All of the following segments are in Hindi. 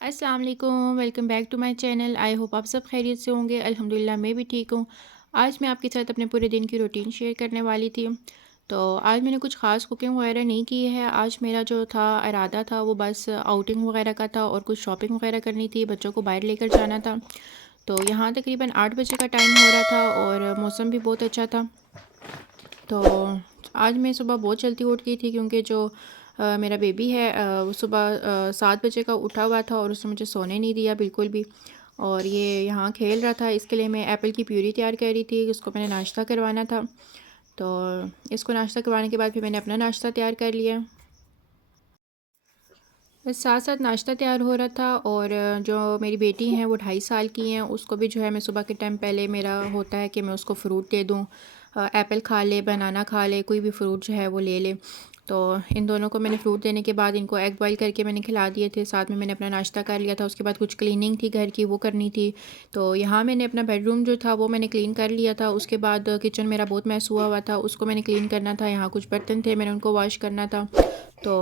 अस्सलाम वालेकुम, welcome back to my channel. I hope आप सब खैरियत से होंगे। अल्हम्दुलिल्लाह मैं भी ठीक हूँ। आज मैं आपके साथ अपने पूरे दिन की रूटीन शेयर करने वाली थी। तो आज मैंने कुछ ख़ास कुकिंग वगैरह नहीं की है। आज मेरा जो था इरादा था वो बस आउटिंग वगैरह का था और कुछ शॉपिंग वगैरह करनी थी, बच्चों को बाहर लेकर जाना था। तो यहाँ तकरीबन 8 बजे का टाइम हो रहा था और मौसम भी बहुत अच्छा था। तो आज मैं सुबह बहुत जल्दी उठ गई थी क्योंकि जो मेरा बेबी है वो सुबह 7 बजे का उठा हुआ था और उसने मुझे सोने नहीं दिया बिल्कुल भी। और ये यहाँ खेल रहा था, इसके लिए मैं एप्पल की प्यूरी तैयार कर रही थी, उसको मैंने नाश्ता करवाना था। तो इसको नाश्ता करवाने के बाद फिर मैंने अपना नाश्ता तैयार कर लिया। बस साथ साथ नाश्ता तैयार हो रहा था। और जो मेरी बेटी हैं वो 2.5 साल की हैं, उसको भी जो है मैं सुबह के टाइम पहले मेरा होता है कि मैं उसको फ़्रूट दे दूँ। एप्पल खा ले, बनाना खा ले, कोई भी फ्रूट जो है वो ले ले। तो इन दोनों को मैंने फ्रूट देने के बाद इनको एग बॉयल करके मैंने खिला दिए थे, साथ में मैंने अपना नाश्ता कर लिया था। उसके बाद कुछ क्लीनिंग थी घर की, वो करनी थी। तो यहाँ मैंने अपना बेडरूम जो था वो मैंने क्लीन कर लिया था। उसके बाद किचन मेरा बहुत मैस हुआ हुआ था, उसको मैंने क्लीन करना था। यहाँ कुछ बर्तन थे, मैंने उनको वॉश करना था। तो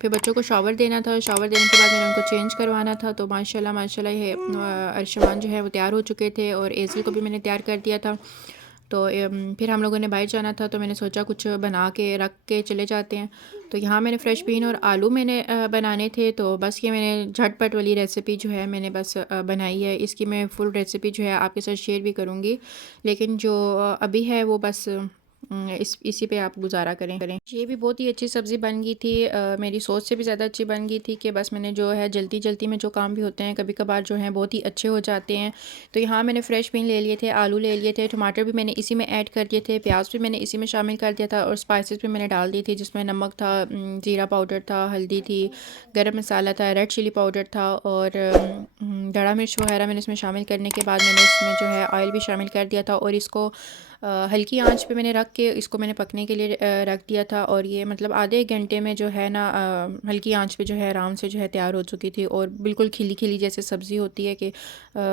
फिर बच्चों को शावर देना था, शावर देने के बाद मैंने उनको चेंज करवाना था। तो माशाल्लाह माशाल्लाह ये अरशमान जो है वो तैयार हो चुके थे और एज़ल को भी मैंने तैयार कर दिया था। तो फिर हम लोगों ने बाहर जाना था, तो मैंने सोचा कुछ बना के रख के चले जाते हैं। तो यहाँ मैंने फ़्रेश बीन और आलू मैंने बनाने थे। तो बस ये मैंने झटपट वाली रेसिपी जो है मैंने बस बनाई है। इसकी मैं फुल रेसिपी जो है आपके साथ शेयर भी करूँगी, लेकिन जो अभी है वो बस इसी पे आप गुज़ारा करें। ये भी बहुत ही अच्छी सब्ज़ी बन गई थी, मेरी सोच से भी ज़्यादा अच्छी बन गई थी कि बस मैंने जो है जल्दी जल्दी में जो काम भी होते हैं कभी कभार जो हैं बहुत ही अच्छे हो जाते हैं। तो यहाँ मैंने फ़्रेश बीन ले लिए थे, आलू ले लिए थे, टमाटर भी मैंने इसी में ऐड कर दिए थे, प्याज भी मैंने इसी में शामिल कर दिया था और स्पाइसेस भी मैंने डाल दी थी, जिसमें नमक था, ज़ीरा पाउडर था, हल्दी थी, गरम मसाला था, रेड चिली पाउडर था और धड़ा मिर्च वगैरह मैंने इसमें शामिल करने के बाद मैंने इसमें जो है ऑयल भी शामिल कर दिया था। और इसको हल्की आंच पे मैंने रख के इसको मैंने पकने के लिए रख दिया था। और ये मतलब आधे घंटे में जो है ना हल्की आंच पे जो है आराम से जो है तैयार हो चुकी थी और बिल्कुल खिली खिली जैसे सब्ज़ी होती है कि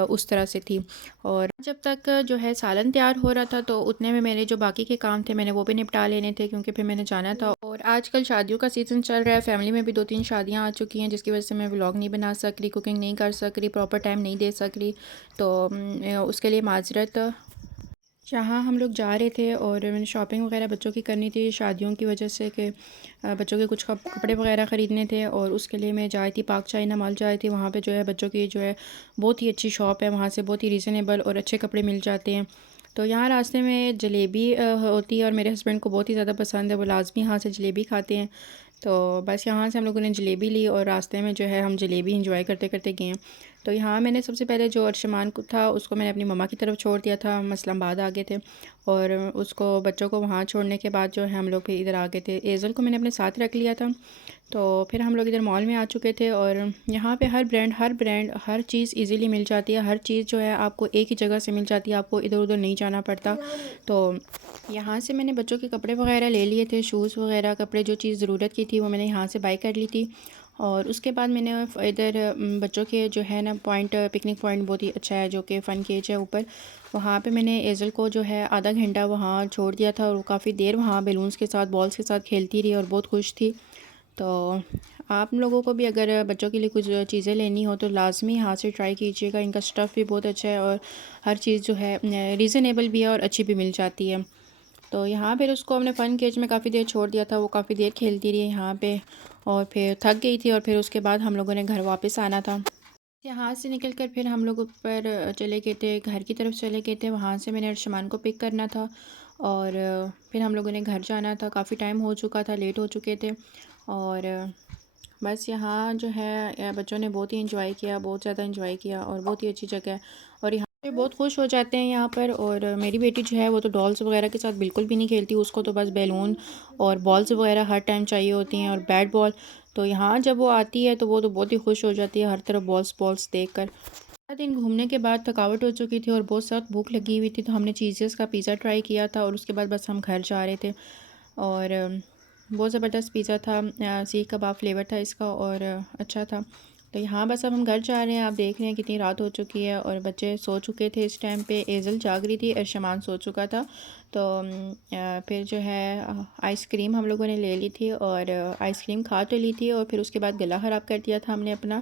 उस तरह से थी। और जब तक जो है सालन तैयार हो रहा था तो उतने में मेरे जो बाकी के काम थे मैंने वो भी निपटा लेने थे, क्योंकि फिर मैंने जाना था। और आजकल शादियों का सीज़न चल रहा है, फैमिली में भी 2-3 शादियाँ आ चुकी हैं, जिसकी वजह से मैं व्लॉग नहीं बना सक रही, कुकिंग नहीं कर सक रही, प्रॉपर टाइम नहीं दे सक रही। तो उसके लिए माजरत। जहाँ हम लोग जा रहे थे और मैंने शॉपिंग वगैरह बच्चों की करनी थी शादियों की वजह से कि बच्चों के कुछ कपड़े वगैरह ख़रीदने थे, और उसके लिए मैं जा रही थी पाक चाइना मॉल जा रही थी। वहाँ पे जो है बच्चों की जो है बहुत ही अच्छी शॉप है, वहाँ से बहुत ही रीज़नेबल और अच्छे कपड़े मिल जाते हैं। तो यहाँ रास्ते में जलेबी होती है और मेरे हस्बैंड को बहुत ही ज़्यादा पसंद है, वो लाजमी यहाँ से जलेबी खाते हैं। तो बस यहाँ से हम लोगों ने जलेबी ली और रास्ते में जो है हम जलेबी इंजॉय करते करते गए। तो यहाँ मैंने सबसे पहले जो अर्शमान को था उसको मैंने अपनी मम्मा की तरफ छोड़ दिया था, हम इस्लामाबाद आ गए थे। और उसको बच्चों को वहाँ छोड़ने के बाद जो है हम लोग फिर इधर आ गए थे। एज़ल को मैंने अपने साथ रख लिया था। तो फिर हम लोग इधर मॉल में आ चुके थे और यहाँ पे हर ब्रांड हर चीज़ इजीली मिल जाती है, हर चीज़ जो है आपको एक ही जगह से मिल जाती है, आपको इधर उधर नहीं जाना पड़ता। तो यहाँ से मैंने बच्चों के कपड़े वगैरह ले लिए थे, शूज़ वगैरह कपड़े जो चीज़ ज़रूरत की थी वो मैंने यहाँ से बाई कर ली थी। और उसके बाद मैंने इधर बच्चों के जो है ना पॉइंट, पिकनिक पॉइंट बहुत ही अच्छा है जो कि फ़न केज है ऊपर, वहाँ पे मैंने एज़ल को जो है आधा घंटा वहाँ छोड़ दिया था और वो काफ़ी देर वहाँ बैलून्स के साथ बॉल्स के साथ खेलती रही और बहुत खुश थी। तो आप लोगों को भी अगर बच्चों के लिए कुछ चीज़ें लेनी हो तो लाजमी यहाँ से ट्राई कीजिएगा, इनका स्टफ़ भी बहुत अच्छा है और हर चीज़ जो है रीज़नेबल भी है और अच्छी भी मिल जाती है। तो यहाँ फिर उसको हमने फ़न केज में काफ़ी देर छोड़ दिया था, वो काफ़ी देर खेलती रही यहाँ पे और फिर थक गई थी। और फिर उसके बाद हम लोगों ने घर वापस आना था। यहाँ से निकल कर फिर हम लोग ऊपर चले गए थे, घर की तरफ चले गए थे, वहाँ से मैंने अर्शमान को पिक करना था और फिर हम लोगों ने घर जाना था, काफ़ी टाइम हो चुका था, लेट हो चुके थे। और बस यहाँ जो है बच्चों ने बहुत ही इंजॉय किया, बहुत ज़्यादा इंजॉय किया और बहुत ही अच्छी जगह है और यहाँ पे बहुत खुश हो जाते हैं यहाँ पर। और मेरी बेटी जो है वो तो डॉल्स वगैरह के साथ बिल्कुल भी नहीं खेलती, उसको तो बस बैलून और बॉल्स वगैरह हर टाइम चाहिए होती हैं और बैट बॉल। तो यहाँ जब वो आती है तो वो तो बहुत ही खुश हो जाती है हर तरफ बॉल्स बॉल्स देख कर। सारा दिन घूमने के बाद थकावट हो चुकी थी और बहुत सख्त भूख लगी हुई थी, तो हमने चीज़ेस का पिज़्ज़ा ट्राई किया था और उसके बाद बस हम घर जा रहे थे। और बहुत ज़बरदस्त पिज़्ज़ा था, सीख कबाब फ्लेवर था इसका और अच्छा था। तो यहाँ बस अब हम घर जा रहे हैं, आप देख रहे हैं कितनी रात हो चुकी है और बच्चे सो चुके थे इस टाइम पे, एज़ल जाग रही थी, अर्शमान सो चुका था। तो फिर जो है आइसक्रीम हम लोगों ने ले ली थी और आइसक्रीम खा तो ली थी और फिर उसके बाद गला ख़राब कर दिया था हमने अपना।